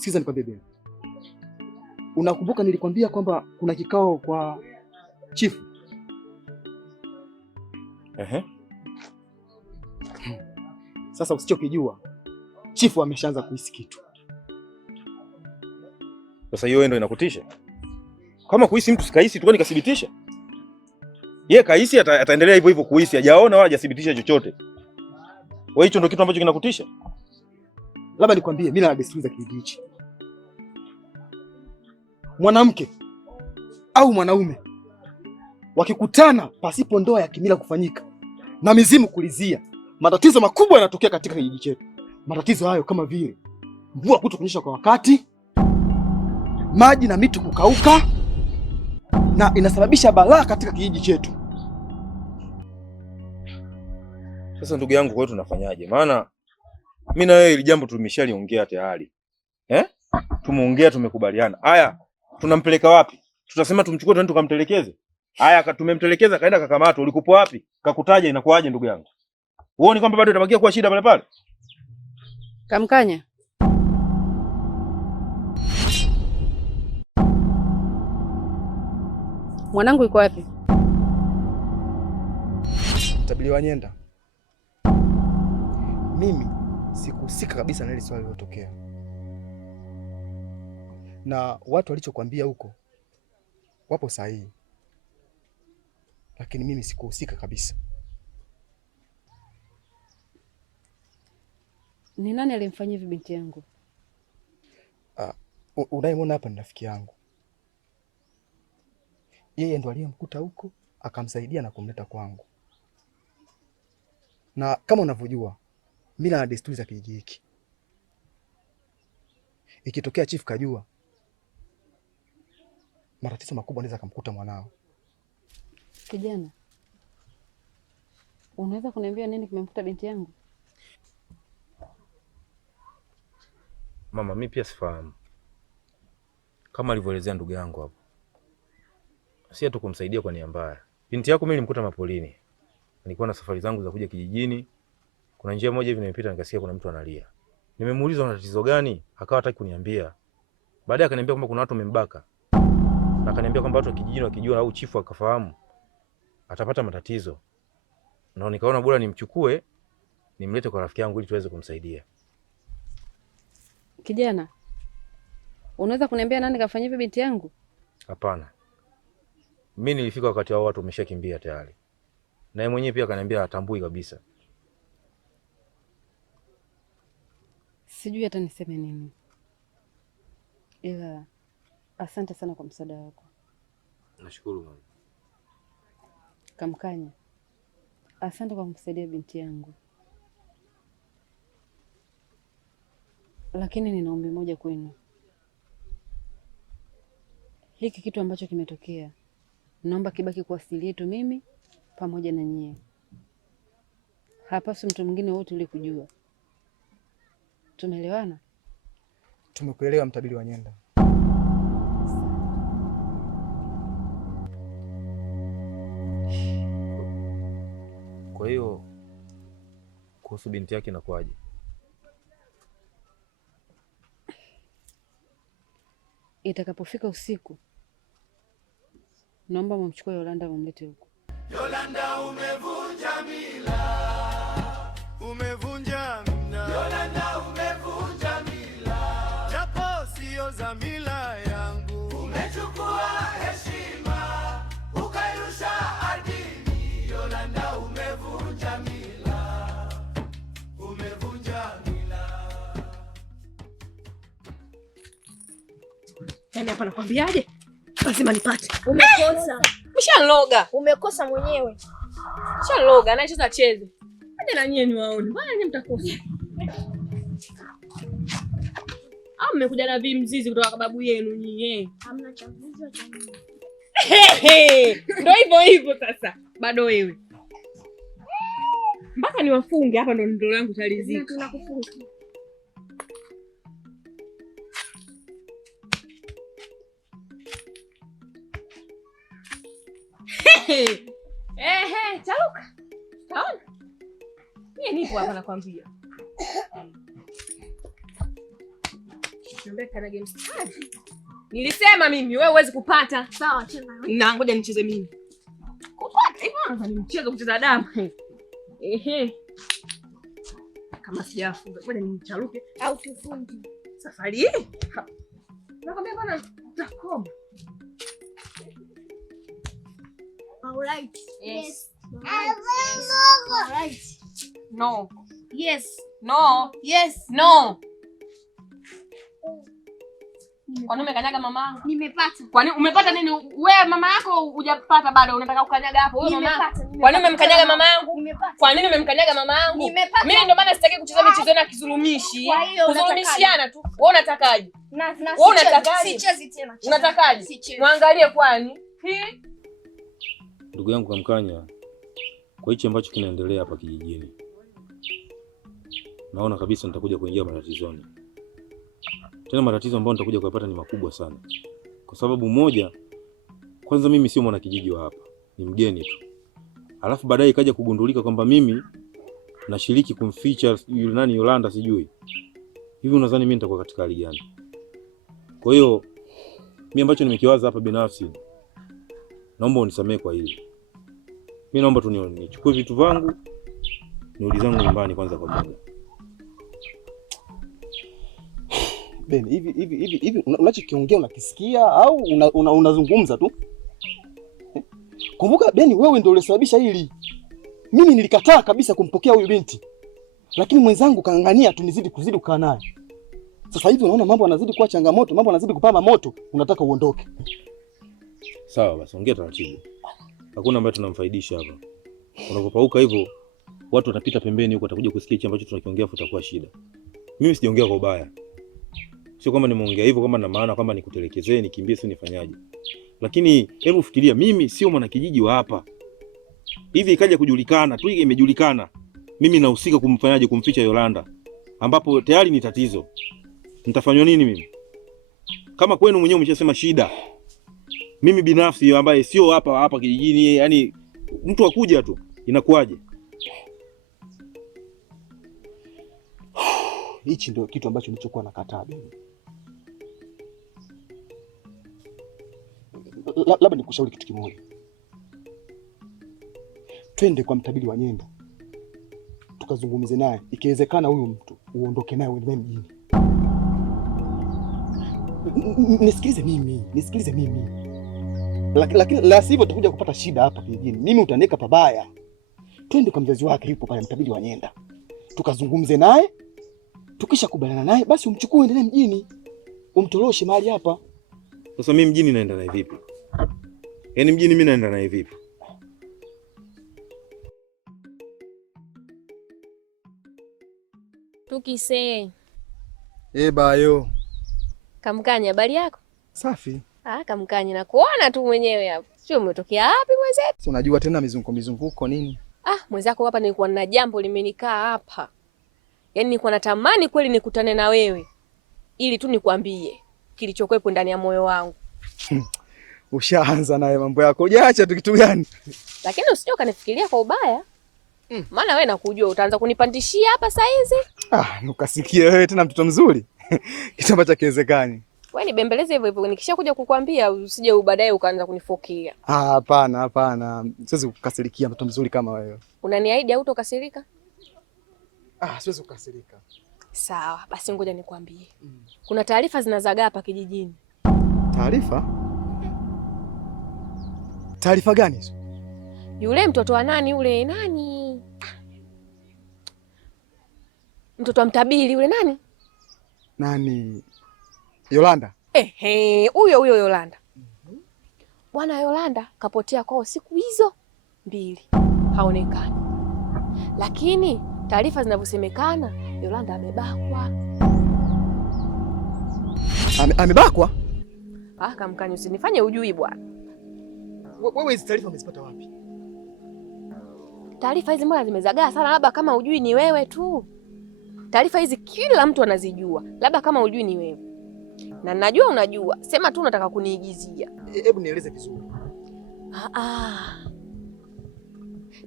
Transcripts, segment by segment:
Sikiza nikwambie bwana. Unakumbuka nilikwambia kwamba kuna kikao kwa chifu? Sasa usichokijua, chifu ameshaanza kuhisi kitu. Sasa hiyo ndio inakutisha? Kama kuhisi mtu sikahisi tu kwani kathibitisha? Yeye kahisi ataendelea hivyo hivyo kuhisi, hajaona wala hajathibitisha chochote. Wewe hicho ndio kitu ambacho kinakutisha? Labda nikwambie mila na desturi za kijiji hichi. Mwanamke au mwanaume wakikutana pasipo ndoa ya kimila kufanyika na mizimu kulizia, matatizo makubwa yanatokea katika kijiji chetu. Matatizo hayo kama vile mvua kutokunyesha kwa wakati, maji na mito kukauka, na inasababisha balaa katika kijiji chetu. Sasa ndugu yangu, kwa hiyo tunafanyaje? Maana mimi na wewe ili jambo tumeshaliongea tayari. Tumeongea, tumekubaliana. Haya, tunampeleka wapi? Tutasema tumchukue twende tukamtelekeze? Haya, tumemtelekeza kaenda kakamatwa. Ulikupo wapi? Kakutaja, inakuaje ndugu yangu? Uone kwamba bado itabakia kuwa shida pale pale? Kamkanya. Mwanangu yuko wapi? Mtabili wa Nyenda, mimi sikuhusika kabisa na ile swali lilotokea, na watu walichokwambia huko wapo sahihi, lakini mimi sikuhusika kabisa. Ni nani alimfanyia hivi binti yangu? Unayemwona hapa ni rafiki yangu. Yeye ndo aliyemkuta huko akamsaidia na kumleta kwangu. Na kama unavyojua mila na desturi za kijiji hiki, ikitokea chifu kajua, matatizo makubwa anaweza kumkuta mwanao. Kijana, unaweza kuniambia nini kimemkuta binti yangu? Mama, mimi pia sifahamu. Kama alivyoelezea ndugu yangu hapo, si tu kumsaidia kwa nia mbaya. Binti yako mimi nilimkuta mapolini. Nilikuwa na safari zangu za kuja kijijini. Kuna njia moja hivi nimepita nikasikia kuna mtu analia. Nimemuuliza una tatizo gani? Akawa hataki kuniambia. Baadaye akaniambia kwamba kuna watu wamembaka. Na akaniambia kwamba watu wa kijijini wakijua au chifu akafahamu atapata matatizo. Na nikaona bora nimchukue nimlete kwa rafiki yangu ili tuweze kumsaidia. Kijana, unaweza kuniambia nani kafanyia hivi binti yangu? Hapana. Mimi nilifika wakati hao watu wameshakimbia tayari. Na yeye mwenyewe pia akaniambia hatambui kabisa. Sijui hata niseme nini. Ila asante sana kwa msaada wako. Nashukuru mama. Kamkanya, asante kwa kumsaidia binti yangu. Lakini nina ombi moja kwenu. Hiki kitu ambacho kimetokea, naomba kibaki kwa asili yetu mimi pamoja na nyie. Hapaswi mtu mwingine wote ule kujua. Tumeelewana? Tumekuelewa Mtabili wa Nyenda. Kwa hiyo kuhusu binti yake inakuaje? Itakapofika usiku, naomba mumchukue Yolanda mumlete huko. Yolanda umevunja mila. Umevunja mila. Yolanda umevunja mila. Japo sio za mila yangu. Umechukua heshima ukairusha ardhini. Yolanda umevunja mila. Umevunja mila. Yaani hapa nakwambiaje? Lazima nipate. Umekosa. Mshaloga. Umekosa mwenyewe. Mshaloga, anacheza cheze. Hadi na nyie niwaone. Mbona nyie mtakosa? Au mmekuja na vimzizi kutoka kwa babu yenu nyie? Hamna cha mzizi wa changu. Ndio hivyo hivyo sasa. Bado wewe. Mpaka niwafunge hapa ndo ndolo yangu talizika. Tunakufunga. Chaluka. Taona? Mimi nipo hapa nakwambia. Niambia kana game start. Nilisema mimi wewe huwezi kupata. Sawa, cheza wewe. Na ngoja nicheze mimi. Kupata hivyo anaanza ni mchezo kucheza damu. Ehe. Kama sijafunga, ngoja nicharuke Au tufungi. safari hii. Nakwambia bwana utakoma. All right. Yes. All right. No. Yes. No. Yes. No. Kwani umekanyaga mama? Nimepata. Kwani umepata nini? Wewe mama yako hujapata bado, unataka kukanyaga hapo. Wewe mama. Kwani umemkanyaga mama yangu? Nimepata. Kwa nini umemkanyaga mama yangu? Nimepata. Mimi ndio maana sitaki kucheza michezo na kizulumishi. Kwa hiyo Kuzulumishiana tu. Wewe unatakaje? Na Wewe unatakaje? sichezi tena. Unatakaje? Sichezi. Muangalie kwani. Hii Ndugu yangu Kamkanya, kwa hichi ambacho kinaendelea hapa kijijini, naona kabisa nitakuja kuingia matatizoni. Tena matatizo ambayo nitakuja kuyapata ni makubwa sana. Kwa sababu moja, kwanza mimi sio mwana kijiji wa hapa, ni mgeni tu. Alafu baadaye ikaja kugundulika kwamba mimi nashiriki kumficha yule nani Yolanda sijui. Hivi unadhani mimi nitakuwa katika hali gani? Kwa hiyo mimi ambacho nimekiwaza hapa binafsi, naomba unisamehe kwa hili. Mimi naomba tu nichukue vitu vangu nirudi zangu nyumbani kwanza kwa muda. Ben, hivi unachokiongea unakisikia au unazungumza tu? Kumbuka Ben, wewe ndio ulisababisha hili. Mimi nilikataa kabisa kumpokea huyu binti. Lakini mwenzangu kaangania tu kuzidi kukaa naye. Sasa hivi unaona mambo yanazidi kuwa changamoto, mambo yanazidi kupamba moto, unataka uondoke. Sawa basi, ongea taratibu. Hakuna ambaye tunamfaidisha hapa. Unapopauka hivyo, watu watapita pembeni huko watakuja kusikia hicho ambacho tunakiongea afu itakuwa shida. Mimi sijaongea kwa ubaya. Sio kama nimeongea hivyo kama na maana kwamba nikutelekezee, nikimbie sio nifanyaje. Lakini hebu fikiria, mimi sio mwana kijiji wa hapa. Hivi ikaja kujulikana, tu imejulikana. Mimi nahusika kumfanyaje, kumficha Yolanda. Ambapo tayari ni tatizo. Nitafanywa nini mimi? Kama kwenu mwenyewe umeshasema shida. Mimi binafsi ambaye sio hapa kijijini, yani mtu akuja tu, inakuwaje? Hichi ndio kitu ambacho nilichokuwa nakataa mimi. Labda nikushauri kitu kimoja. Twende kwa mtabiri wa Nyenda. Tukazungumze naye. Ikiwezekana huyu mtu uondoke naye uende mjini. Nisikilize mimi. Lakini la sivyo utakuja kupata shida hapa kijijini. Mimi utaneka pabaya. Twende kwa mzazi wake yupo pale mtabiri wa Nyenda. Tukazungumze naye. Tukisha kubaliana naye basi umchukue uende mjini. Umtoroshe mahali hapa. Sasa mimi mjini naenda naye vipi? Yaani mjini mimi naenda naye vipi? Tukise. Bayo. Kamkanya, habari yako? Safi. Kamkanya, nakuona tu mwenyewe hapo. Sio umetokea wapi mwenzetu? Si unajua tena mizunguko nini? Mwenzako hapa nilikuwa na jambo limenikaa hapa. Yaani nilikuwa natamani kweli nikutane na wewe. Ili tu nikwambie kilichokuwepo ndani ya moyo wangu. Ushaanza naye mambo yako. Hujaacha tu kitu gani? Lakini usije ukanifikiria kwa ubaya. Maana wewe nakujua utaanza kunipandishia hapa saa hizi. Nukasikie wewe tena mtoto mzuri. Kitu ambacho kiwezekani. Wewe nibembeleze hivyo hivyo, nikishakuja kukwambia usije baadaye ukaanza kunifokia. Hapana. Siwezi kukasirikia mtoto mzuri kama wewe. Unaniahidi au utokasirika? Siwezi kukasirika. Sawa, basi ngoja nikwambie. Kuna taarifa zinazagaa hapa kijijini. Taarifa? Taarifa gani hizo? Yule mtoto wa nani yule nani? Mtoto wa mtabiri yule nani? Nani? Yolanda. Huyo Yolanda. Bwana Yolanda kapotea kwao siku hizo 2. Haonekani. Lakini taarifa zinavyosemekana Yolanda amebakwa. Amebakwa? Kamkanya, usinifanye ujui bwana. Wewe hizi taarifa umezipata wapi? Taarifa hizi mbona zimezagaa sana, labda kama ujui ni wewe tu. Taarifa hizi kila mtu anazijua, labda kama ujui ni wewe. Na najua unajua, sema tu unataka kuniigizia. Hebu nieleze vizuri.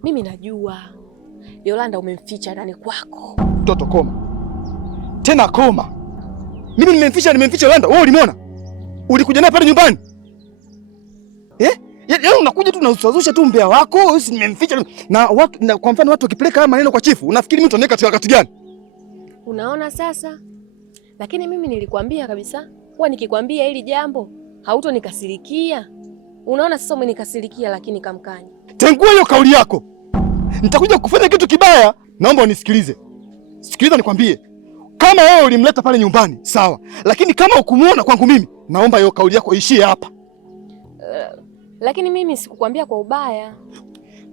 Mimi najua. Yolanda umemficha ndani kwako. Mtoto koma. Tena koma. Mimi nimemficha Yolanda, wewe ulimwona? Ulikuja naye pale nyumbani? Yaani unakuja tu unazusha tu mbea wako, si nimemficha na watu, na kwa mfano watu wakipeleka haya maneno kwa chifu, unafikiri mimi nitaoneka katika wakati gani? Unaona sasa? Lakini mimi nilikwambia kabisa, huwa nikikwambia hili jambo hautonikasirikia. Unaona sasa umenikasirikia, lakini Kamkanya. Tengua hiyo kauli yako. Nitakuja kufanya kitu kibaya, naomba unisikilize. Sikiliza nikwambie. Kama wewe ulimleta pale nyumbani, sawa. Lakini kama ukumuona kwangu mimi, naomba hiyo kauli yako ishie hapa. Lakini mimi sikukwambia kwa ubaya.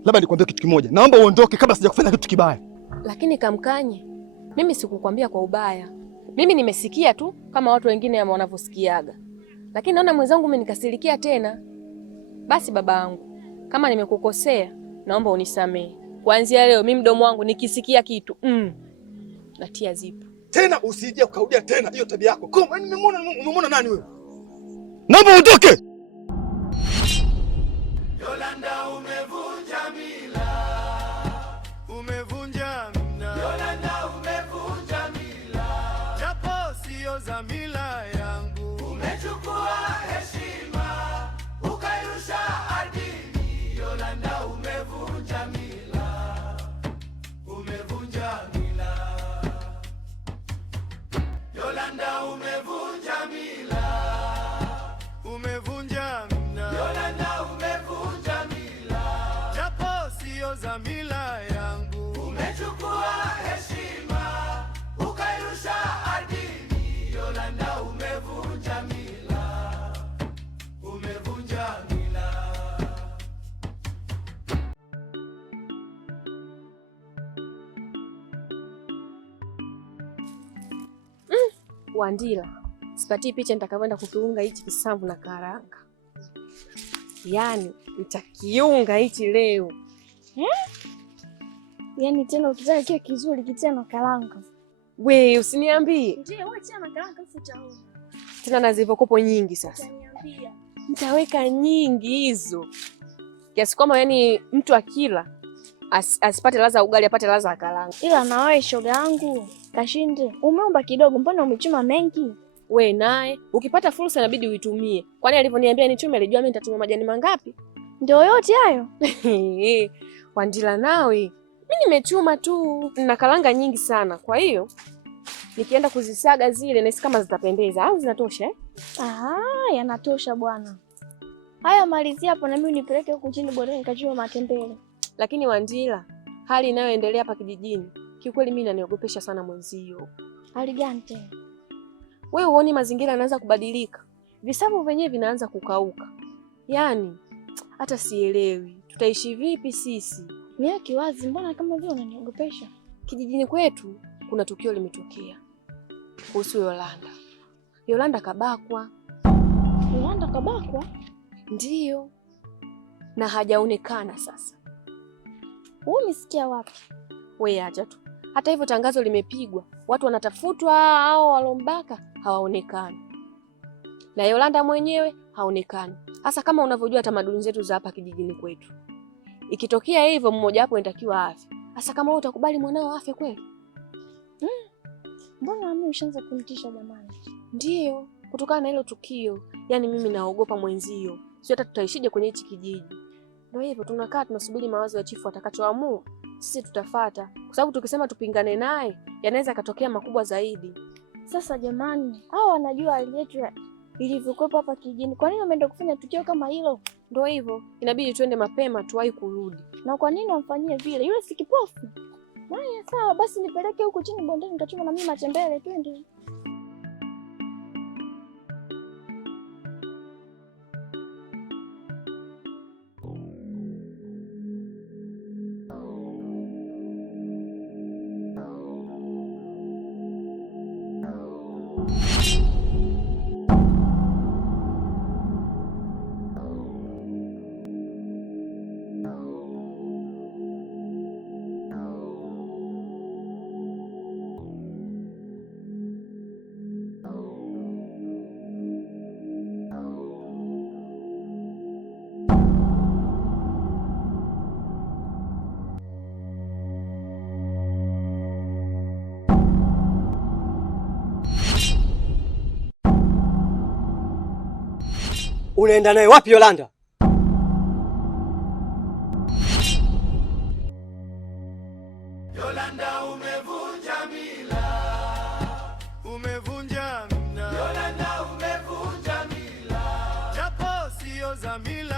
Labda nikwambie kitu kimoja. Naomba uondoke kabla sijakufanya kitu kibaya. Lakini Kamkanye, mimi sikukwambia kwa ubaya. Mimi nimesikia tu kama watu wengine wanavyosikiaga. Lakini naona mwenzangu umenikasirikia tena. Basi babangu, kama nimekukosea, naomba unisamehe. Kuanzia leo mimi mdomo wangu nikisikia kitu, natia zipu. Tena usije ukaudia tena hiyo tabia yako. Kama umemwona nani wewe? Naomba uondoke. Yolanda umevunja mila, umevunja mila. Yolanda umevunja mila, japo sio za mila yangu. Umechukua heshima, ukairusha ardhini. Yolanda umevunja mila, umevunja mila. Yolanda umevunja mila, umevunja mila. Yolanda umevunja mila, japo sio za mila yangu. Umechukua heshima, ukairusha ardhini. Yolanda umevunja mila, umevunja mila. Wandila, sipatii picha nitakavyoenda kukiunga hichi kisamvu na karanga. Yaani nitakiunga hichi leo. Yaani tena ukitaka kiwe kizuri kitia na karanga. We, usiniambie. Ndiyo, wewe tia na karanga utaona. Tena na zilivyokopo nyingi sasa. Utaniambia. Nitaweka nyingi hizo. Kiasi kwamba yani mtu akila asipate ladha ugali, apate ladha ya karanga. Ila na wewe shoga yangu, Kashinde, umeomba kidogo, mbona umechuma mengi? We naye, ukipata fursa inabidi uitumie. Kwani alivyoniambia nichume, alijua mimi nitatumia majani mangapi? Ndio yote hayo. Wandila nawe, mimi nimechuma tu na karanga nyingi sana. Kwa hiyo nikienda kuzisaga zile nahisi kama zitapendeza. Au zinatosha eh? Yanatosha bwana. Haya malizia hapo na mimi nipeleke huko chini bondeni nikachue matembele. Lakini Wandila, hali inayoendelea hapa kijijini, kiukweli mimi inaniogopesha sana mwenzio. Hali gani tena? Wewe uone mazingira yanaanza kubadilika. Visavu vyenyewe vinaanza kukauka. Yaani hata sielewi tutaishi vipi sisi. Ni kiwazi, mbona kama vile unaniogopesha? Kijijini kwetu kuna tukio limetokea kuhusu Yolanda. Yolanda kabakwa. Yolanda kabakwa? Ndiyo. Na hajaonekana sasa. Wewe umesikia wapi? Wewe acha tu. Hata hivyo tangazo limepigwa. Watu wanatafutwa, hao walombaka hawaonekani. Na Yolanda mwenyewe haonekani. Hasa kama unavyojua tamaduni zetu za hapa kijijini kwetu. Ikitokea hivyo mmoja wapo inatakiwa afe. Hasa kama wewe utakubali mwanao afe kweli? Mbona mimi ushaanza kunitisha jamani? Ndiyo, kutokana na hilo tukio. Yaani mimi naogopa mwenzio. Sio hata tutaishije kwenye hichi kijiji. Ndio hivyo tunakaa tunasubiri mawazo ya chifu atakachoamua. Sisi tutafuata. Kwa sababu tukisema tupingane naye, yanaweza katokea makubwa zaidi. Sasa jamani, hao wanajua hali yetu ilivyokuwepo hapa kijijini. Kwa nini wameenda kufanya tukio kama hilo? Ndio hivyo, inabidi tuende mapema tuwahi kurudi. Na kwa nini wamfanyie vile? Yule si kipofu. Haya sawa, basi nipeleke huko chini bondeni nikachuma na mimi matembele, twende. Unaenda naye wapi Yolanda? Yolanda umevunja mila, umevunja mila. Yolanda umevunja mila, japo sio za mila.